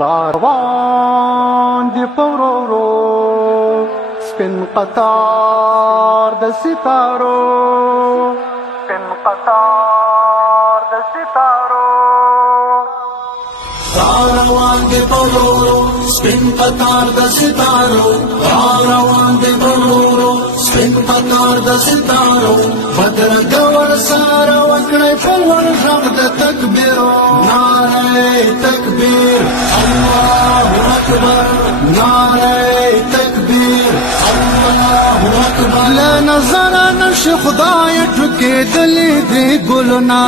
روان دی پورورو سپین قطار د ستارو سپین قطار د ستارو روان دی پورورو سپین قطار د ستارو روان دی پورورو سپین قطار د ستارو بدر گور سارا وکړی په ور غږ د تکبیرو نعره تکبیر الله اکبر نعره تکبیر الله اکبر له نظر نشي خدای ټکې دلې دې ګلنا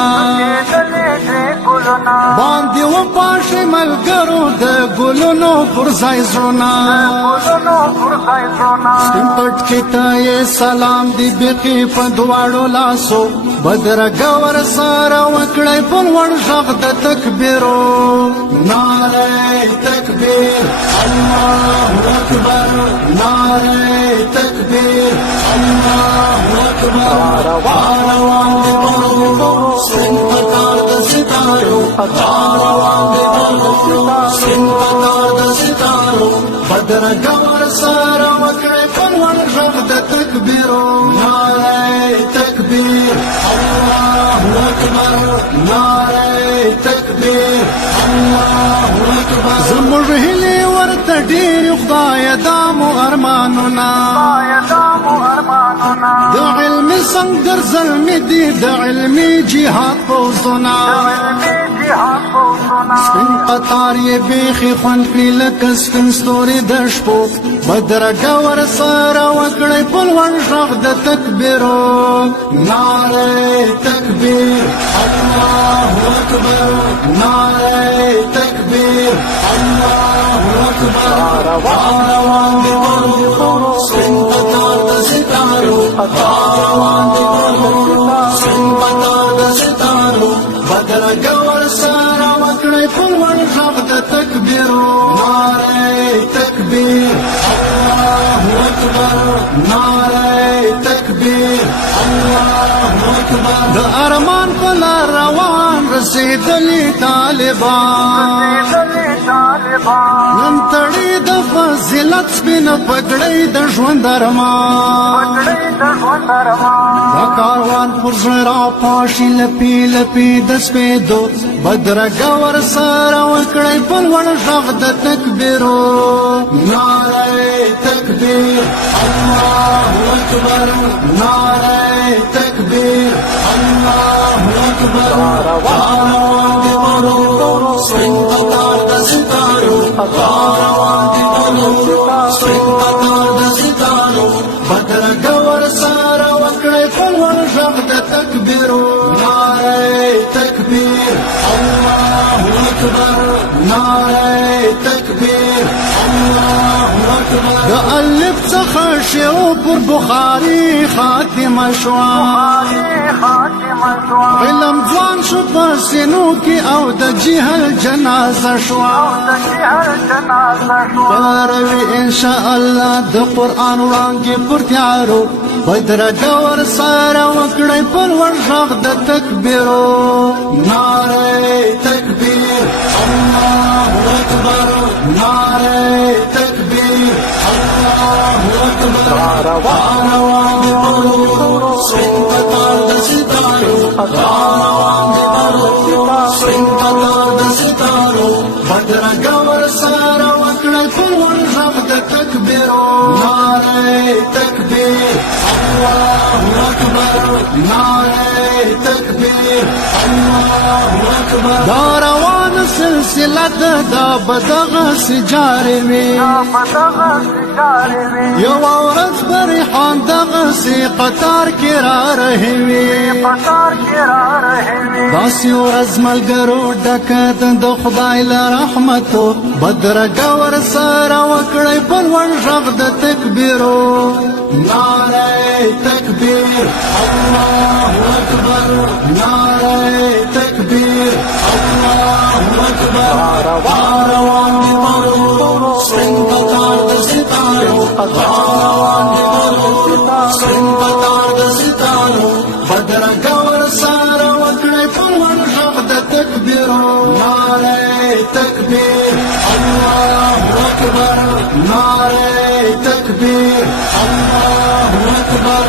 باندې و پاشه ملګرو د ګلونو پر ځای زونا سپین پټ کې ته سلام دی بقي په دواړو لاسو بدر گور سارا وکړی په ور غږ د تکبیرو نعره تکبیر الله اکبر نعره تکبیر الله اکبر روان دی پورورو سپین قطار د ستارو روان دی پورورو سپین قطار د ستارو بدر گور سارا وکړی په ور غږ د تکبیرو نعره تکبیر الله اکبر نعره تکبیر الله اکبر زموږ هیلې ورته ډېرې خدای دا مو ارمانونه د علمي سنګر زلمي دي د علمي جهاد پوځونه سپین قطار یې بیخي خوند کړي لکه سپین ستوري د شپو بدرګه ورسره وکړئ په لوړ غږ د تکبیرو نعره تکبیر الله اکبر نعره تکبیر الله اکبر روان دی پورورو سپین قطار د ستارو روان دی پورورو سپین قطار د ستارو بدرګه ورسره وکړئ په لوړ غږ د تکبیرو نعره تکبیر الله اکبر نعره تکبیر الله اکبر د ارمان په لار روان رسېدلي طالبان نن تړي د فضیلت سپینه پګړۍ د ژوند ارمان دا کاروان پر زړه راپاشي لپې لپې د سپېدو بدرګه ورسره وکړئ په لوړ غږ د تکبیرو نعره تکبیر الله اکبر نعره تکبیر الله اکبر روان دی پورورو سپین قطار د ستارو روان دی پورورو سپین قطار د ستارو بدرګه ورسره وکړئ په لوړ غږ د تکبیرو نعره تکبیر الله اکبر نعره تکبیر الله اکبر د الف څخه شروع پر بخاري خاتمه شوه علم ځوان شو په سینو کې او د جهل جنازه شوه پروي ان شاء الله د قران وړاندې پر تیارو بدرګه ورسره وکړئ په لوړ غږ د تکبیرو نعره تکبیر الله اکبر نعره تکبیر الله اکبر روان دی پورورو سپین قطار د ستارو روان دی پورورو سپین قطار د ستارو بدرګه ورسره وکړئ په لوړ غږ د تکبیرو نعره تکبیر الله اکبر نعره تکبیر الله اکبر دا روان سلسله دا بدغه سجارې وي یو ورځ بریحان دغه سي قطار کې را رهي وي داسې ورځ ملګرو ډکه د خدای له رحمتو بدرګه ورسره وکړئ په لوړ غږ د تکبیرو نعره تکبیر الله اکبر نعره تکبیر الله اکبر روان دی پورورو سپین قطار د ستارو روان دی پورورو سپین قطار د ستارو بدرګه ورسره وکړئ په لوړ غږ د تکبیرو نعره تکبیر अकबर नारे तकबीर अल्लाहु अकबर